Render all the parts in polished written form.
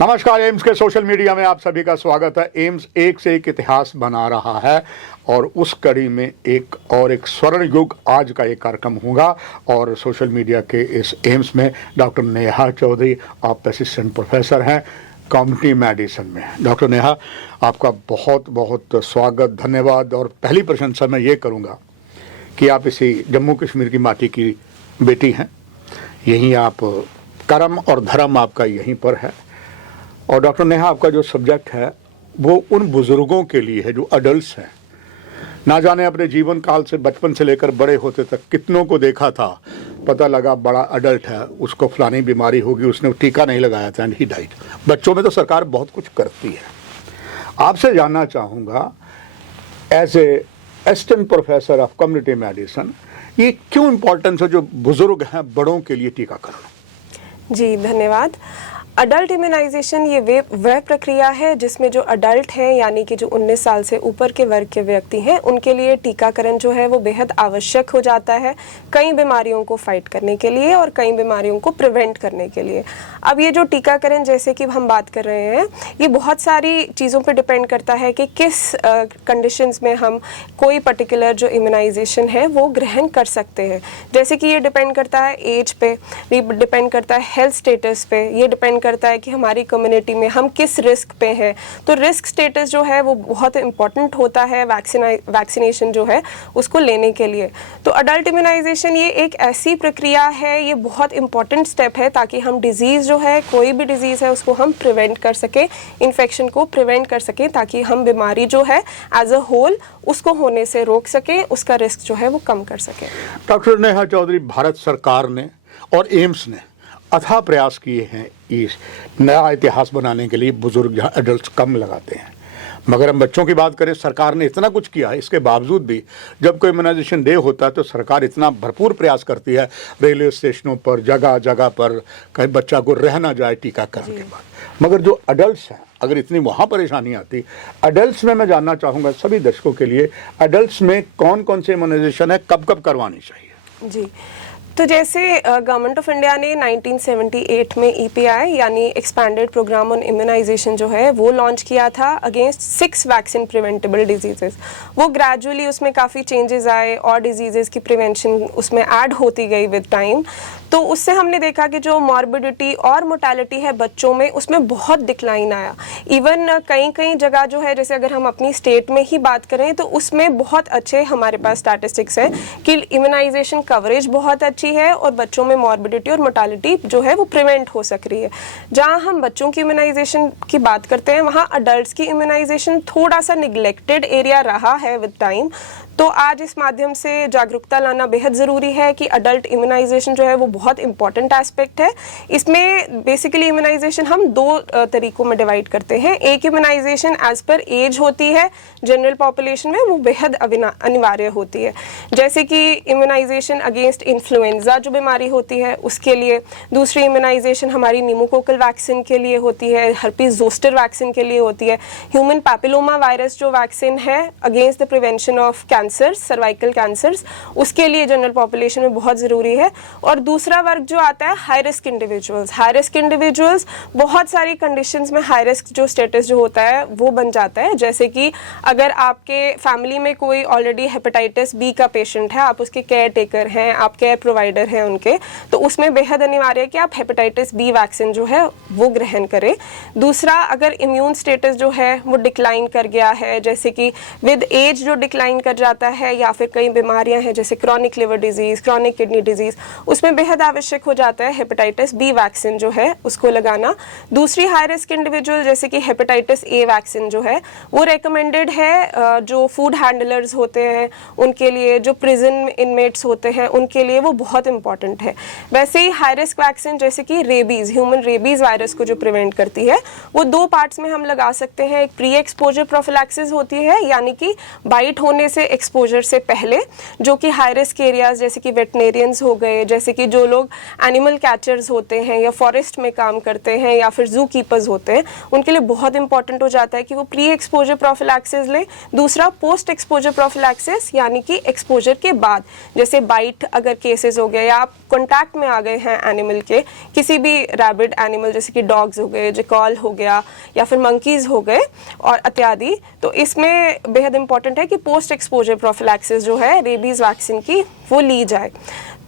नमस्कार। एम्स के social media में आप सभी का स्वागत है। एम्स एक से एक इतिहास बना रहा है और उस कड़ी में एक स्वर्ण युग आज का एक कार्यक्रम होगा और सोशल मीडिया के इस एम्स में डॉक्टर नेहा चौधरी आप असिस्टेंट प्रोफेसर हैं कम्युनिटी मेडिसिन में। डॉक्टर नेहा, आपका बहुत बहुत स्वागत, धन्यवाद। और पहली प्रशंसा मैं ये करूँगा कि आप इसी जम्मू कश्मीर की माटी की बेटी हैं, यहीं आप कर्म और धर्म आपका यहीं पर है। और डॉक्टर नेहा, आपका जो सब्जेक्ट है वो उन बुज़ुर्गों के लिए है जो अडल्ट्स हैं। ना जाने अपने जीवन काल से बचपन से लेकर बड़े होते तक कितनों को देखा था, पता लगा बड़ा अडल्ट है, उसको फलानी बीमारी होगी, उसने टीका नहीं लगाया था एंड ही डाइड। बच्चों में तो सरकार बहुत कुछ करती है। आपसे जानना चाहूँगा as a assistant professor of community medicine, ये क्यों इम्पोर्टेंस है जो बुज़ुर्ग हैं बड़ों के लिए टीकाकरण? जी धन्यवाद। अडल्ट इम्यूनाइजेशन ये वह प्रक्रिया है जिसमें जो अडल्ट हैं यानी कि जो 19 साल से ऊपर के वर्ग के व्यक्ति हैं उनके लिए टीकाकरण जो है वो बेहद आवश्यक हो जाता है कई बीमारियों को फाइट करने के लिए और कई बीमारियों को प्रिवेंट करने के लिए। अब ये जो टीकाकरण जैसे कि हम बात कर रहे हैं ये बहुत सारी चीज़ों पर डिपेंड करता है कि किस कंडीशंस में हम कोई पर्टिकुलर जो इम्यूनाइजेशन है वो ग्रहण कर सकते हैं। जैसे कि ये डिपेंड करता है एज पे, डिपेंड करता है हेल्थ स्टेटस पे, ये डिपेंड करता है कि हमारी कम्युनिटी में हम किस रिस्क पे हैं। तो रिस्क स्टेटस जो है वो बहुत इंपॉर्टेंट होता है वैक्सीनेशन जो है उसको लेने के लिए। तो अडल्ट इम्यूनाइजेशन ये एक ऐसी प्रक्रिया है, ये बहुत इंपॉर्टेंट स्टेप है ताकि हम डिजीज़ जो है, कोई भी डिजीज़ है उसको हम प्रिवेंट कर सकें, इन्फेक्शन को प्रिवेंट कर सकें ताकि हम बीमारी जो है एज अ होल उसको होने से रोक सकें, उसका रिस्क जो है वो कम कर सकें। डॉक्टर नेहा चौधरी, भारत सरकार ने और एम्स ने अथाह प्रयास किए हैं इस नया इतिहास बनाने के लिए। बुजुर्ग जहाँ एडल्ट कम लगाते हैं, मगर हम बच्चों की बात करें, सरकार ने इतना कुछ किया है। इसके बावजूद भी जब कोई इम्यूनाइजेशन डे होता है तो सरकार इतना भरपूर प्रयास करती है रेलवे स्टेशनों पर, जगह जगह पर, कहीं बच्चा को रह ना जाए टीकाकरण के बाद। मगर जो अडल्ट्स हैं, अगर इतनी वहाँ परेशानी आती, अडल्ट्स में मैं जानना चाहूँगा सभी दर्शकों के लिए, अडल्ट्स में कौन कौन से इम्यूनाइजेशन है, कब कब करवानी चाहिए? जी, तो जैसे गवर्नमेंट ऑफ इंडिया ने 1978 में EPI यानी एक्सपैंडेड प्रोग्राम ऑन इम्यूनाइजेशन जो है वो लॉन्च किया था अगेंस्ट 6 वैक्सीन प्रिवेंटेबल डिजीजेस। वो ग्रेजुअली उसमें काफ़ी चेंजेस आए और डिजीजेस की प्रिवेंशन उसमें ऐड होती गई विद टाइम। तो उससे हमने देखा कि जो मॉर्बिडिटी और मोर्टेलिटी है बच्चों में उसमें बहुत डिक्लाइन आया। इवन कई जगह जो है, जैसे अगर हम अपनी स्टेट में ही बात करें तो उसमें बहुत अच्छे हमारे पास स्टैटिस्टिक्स हैं कि इम्यूनाइजेशन कवरेज बहुत अच्छी है और बच्चों में मॉर्बिडिटी और मोर्टेलिटी जो है वो प्रिवेंट हो सक रही है। जहाँ हम बच्चों की इम्यूनाइजेशन की बात करते हैं वहाँ अडल्ट्स की इम्यूनाइजेशन थोड़ा सा निगलेक्टेड एरिया रहा है विद टाइम। तो आज इस माध्यम से जागरूकता लाना बेहद ज़रूरी है कि अडल्ट इम्यूनाइजेशन जो है वो बहुत इंपॉर्टेंट एस्पेक्ट है। इसमें बेसिकली इम्यूनाइजेशन हम 2 तरीकों में डिवाइड करते हैं। एक इम्यूनाइजेशन एज पर एज होती है, जनरल पॉपुलेशन में वो बेहद अनिवार्य होती है, जैसे कि इम्यूनाइजेशन अगेंस्ट इन्फ्लुएंजा जो बीमारी होती है उसके लिए। दूसरी इम्यूनाइजेशन हमारी निमोकोकल वैक्सीन के लिए होती है, हर्पीज जोस्टर वैक्सीन के लिए होती है। ह्यूमन पैपिलोमा वायरस जो वैक्सीन है against the prevention of cervical cancers, उसके लिए जनरल पॉपुलेशन में बहुत ज़रूरी है। और दूसरा वर्ग जो आता है high risk individuals. High risk individuals बहुत सारी कंडीशंस में हाई रिस्क जो स्टेटस जो होता है वो बन जाता है, जैसे कि अगर आपके फैमिली में कोई ऑलरेडी हेपेटाइटिस बी का पेशेंट है, आप उसके केयर टेकर हैं, आप केयर प्रोवाइडर हैं उनके, तो उसमें बेहद अनिवार्य है कि आप हेपेटाइटिस बी वैक्सीन जो है वो ग्रहण करें। दूसरा, अगर इम्यून स्टेटस जो है वो डिक्लाइन कर गया है, जैसे कि विद एज जो डिक्लाइन कर जाता है, या फिर कई बीमारियां हैं जैसे chronic liver disease, chronic kidney disease, उसमें बेहद आवश्यक हो जाता है हेपेटाइटिस बी वैक्सीन जो है उसको लगाना। दूसरी हाई रिस्क इंडिविजुअल जैसे कि हेपेटाइटिस ए वैक्सीन जो है वो रेकमेंडेड है जो फूड हैंडलर्स होते हैं उनके लिए, जो प्रिजन इनमेट्स होते हैं उनके लिए वो बहुत इंपॉर्टेंट है। वैसे ही हाई रिस्क वैक्सीन जैसे कि रेबीज, ह्यूमन रेबीज वायरस को जो प्रिवेंट करती है वो 2 पार्ट्स में हम लगा सकते हैं। एक प्री एक्सपोजर प्रोफिलैक्सिस होती है यानी कि बाइट होने से एक्सपोजर से पहले, जो कि हाई रिस्क एरियाज जैसे कि वेटनेरियंस हो गए, जैसे कि जो लोग एनिमल कैचर्स होते हैं या फॉरेस्ट में काम करते हैं या फिर जू कीपर्स होते हैं, उनके लिए बहुत इंपॉर्टेंट हो जाता है कि वो प्री एक्सपोजर प्रोफिलैक्सिस लें। दूसरा पोस्ट एक्सपोजर प्रोफिलैक्सिस, यानी कि एक्सपोजर के बाद, जैसे बाइट अगर केसेस हो गए या आप कॉन्टैक्ट में आ गए हैं एनिमल के, किसी भी रैबिड एनिमल जैसे कि डॉग्स हो गए, जिकॉल हो गया या फिर मंकीज हो गए और इत्यादि, तो इसमें बेहद इंपॉर्टेंट है कि पोस्ट एक्सपोजर प्रोफिलैक्सिस जो है रेबीज वैक्सीन की वो ली जाए।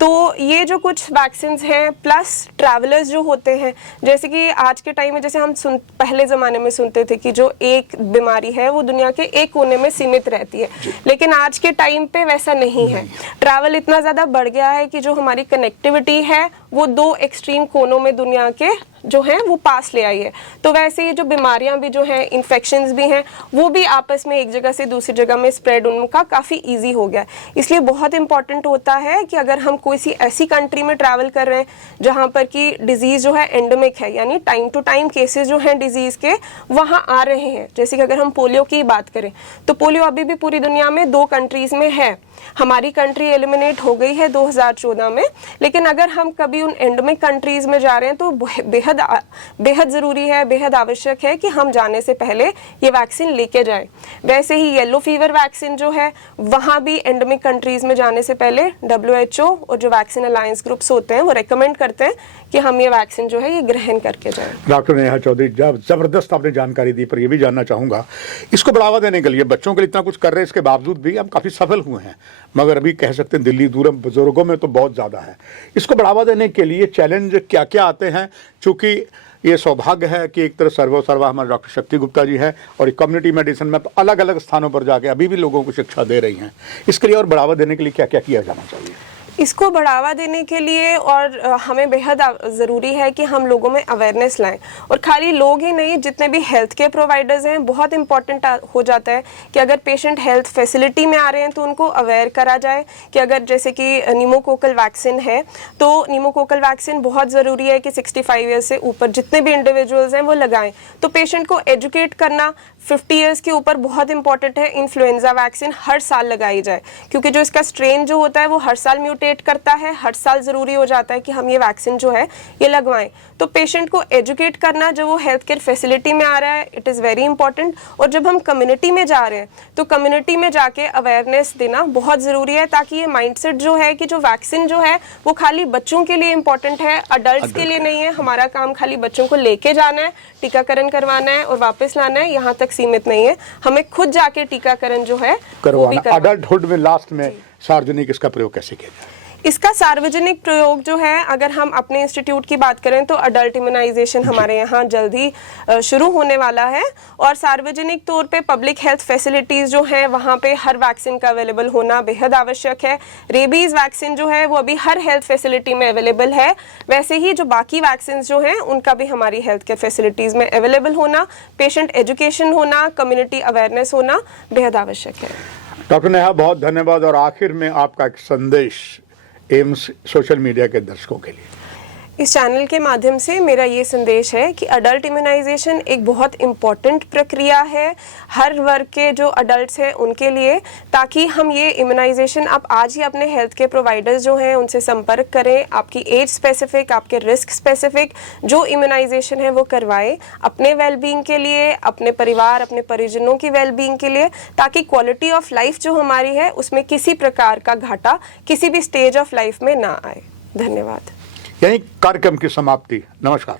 तो ये जो कुछ वैक्सीन हैं, प्लस ट्रैवलर्स जो होते हैं, जैसे कि आज के टाइम में जैसे हम पहले ज़माने में सुनते थे कि जो एक बीमारी है वो दुनिया के एक कोने में सीमित रहती है, लेकिन आज के टाइम पे वैसा नहीं है। ट्रैवल इतना ज़्यादा बढ़ गया है कि जो हमारी कनेक्टिविटी है वो दो एक्सट्रीम कोनों में दुनिया के जो है वो पास ले आई है। तो वैसे ये जो बीमारियां भी जो हैं, इन्फेक्शंस भी हैं, वो भी आपस में एक जगह से दूसरी जगह में स्प्रेड उनका काफ़ी इजी हो गया है। इसलिए बहुत इंपॉर्टेंट होता है कि अगर हम कोई सी ऐसी कंट्री में ट्रैवल कर रहे हैं जहां पर कि डिजीज़ जो है एंडेमिक है, यानी टाइम टू टाइम केसेस जो हैं डिजीज़ के वहाँ आ रहे हैं। जैसे कि अगर हम पोलियो की बात करें तो पोलियो अभी भी पूरी दुनिया में 2 कंट्रीज़ में है। हमारी कंट्री एलिमिनेट हो गई है 2014 में, लेकिन अगर हम कभी उन एंडेमिक कंट्रीज़ में जा रहे हैं तो बेहद ज़रूरी है, बेहद आवश्यक है कि हम जाने से पहले ये वैक्सीन लेके जाएं। वैसे ही येलो फीवर वैक्सीन जो है वहाँ भी एंडेमिक कंट्रीज़ में जाने से पहले WHO और जो वैक्सीन अलायंस ग्रुप्स होते हैं वो रेकमेंड करते हैं कि हम ये वैक्सीन जो है ये ग्रहण करके जाएं। डॉक्टर नेहा चौधरी, ज़बरदस्त आपने जानकारी दी, पर ये भी जानना चाहूँगा, इसको बढ़ावा देने के लिए बच्चों के लिए इतना कुछ कर रहे हैं, इसके बावजूद भी हम काफ़ी सफल हुए हैं, मगर अभी कह सकते हैं दिल्ली दूर बुजुर्गों में तो बहुत ज़्यादा है। इसको बढ़ावा देने के लिए चैलेंज क्या क्या आते हैं? चूँकि ये सौभाग्य है कि एक तरफ सर्वा हमारे डॉक्टर शक्ति गुप्ता जी है और एक कम्युनिटी मेडिसिन में अलग अलग स्थानों पर जाके अभी भी लोगों को शिक्षा दे रही हैं। इसके लिए और बढ़ावा देने के लिए क्या क्या किया जाना चाहिए? इसको बढ़ावा देने के लिए और हमें बेहद ज़रूरी है कि हम लोगों में अवेयरनेस लाएं, और खाली लोग ही नहीं, जितने भी हेल्थ केयर प्रोवाइडर्स हैं, बहुत इंपॉर्टेंट हो जाता है कि अगर पेशेंट हेल्थ फैसिलिटी में आ रहे हैं तो उनको अवेयर करा जाए कि अगर जैसे कि निमोकोकल वैक्सीन है तो निमोकोकल वैक्सीन बहुत ज़रूरी है कि 65 ईयर्स से ऊपर जितने भी इंडिविजुअल्स हैं वो लगाएं। तो पेशेंट को एजुकेट करना 50 ईयर्स के ऊपर बहुत इंपॉर्टेंट है। इन्फ्लुएंजा वैक्सीन हर साल लगाई जाए, क्योंकि जो इसका स्ट्रेन जो होता है वो हर साल म्यूटेट करता है, हर साल ज़रूरी हो जाता है कि हम ये वैक्सीन जो है ये लगवाएं। तो पेशेंट को एजुकेट करना जब वो हेल्थ केयर फैसिलिटी में आ रहा है, इट इज़ वेरी इंपॉर्टेंट। और जब हम कम्युनिटी में जा रहे हैं तो कम्युनिटी में जाके अवेयरनेस देना बहुत ज़रूरी है, ताकि ये माइंडसेट जो है कि जो वैक्सीन जो है वो खाली बच्चों के लिए इंपॉर्टेंट है, अडल्ट के लिए नहीं है। हमारा काम खाली बच्चों को लेके जाना है, टीकाकरण करवाना है और वापस लाना है, यहाँ तक सीमित नहीं है। हमें खुद जाके टीकाकरण जो है करवाना। अडल्टहुड में लास्ट में सार्वजनिक इसका प्रयोग कैसे किया जाए? इसका सार्वजनिक प्रयोग जो है, अगर हम अपने इंस्टीट्यूट की बात करें तो अडल्ट इम्यूनाइजेशन हमारे यहाँ जल्द ही शुरू होने वाला है, और सार्वजनिक तौर पे पब्लिक हेल्थ फैसिलिटीज़ जो हैं वहाँ पे हर वैक्सीन का अवेलेबल होना बेहद आवश्यक है। रेबीज़ वैक्सीन जो है वो अभी हर हेल्थ फैसिलिटी में अवेलेबल है, वैसे ही जो बाकी वैक्सीन जो हैं उनका भी हमारी हेल्थ केयर फैसिलिटीज़ में अवेलेबल होना, पेशेंट एजुकेशन होना, कम्युनिटी अवेयरनेस होना बेहद आवश्यक है। डॉक्टर नेहा, बहुत धन्यवाद। और आखिर में आपका एक संदेश एम्स सोशल मीडिया के दर्शकों के लिए। इस चैनल के माध्यम से मेरा ये संदेश है कि अडल्ट इम्यूनाइजेशन एक बहुत इम्पॉर्टेंट प्रक्रिया है हर वर्ग के जो अडल्ट्स हैं उनके लिए, ताकि हम ये इम्यूनाइजेशन आप आज ही अपने हेल्थ के प्रोवाइडर्स जो हैं उनसे संपर्क करें, आपकी एज स्पेसिफिक, आपके रिस्क स्पेसिफिक जो इम्यूनाइजेशन है वो करवाएं, अपने वेलबींग के लिए, अपने परिवार, अपने परिजनों की वेलबींग के लिए, ताकि क्वालिटी ऑफ लाइफ जो हमारी है उसमें किसी प्रकार का घाटा किसी भी स्टेज ऑफ लाइफ में ना आए। धन्यवाद। यही कार्यक्रम की समाप्ति। नमस्कार।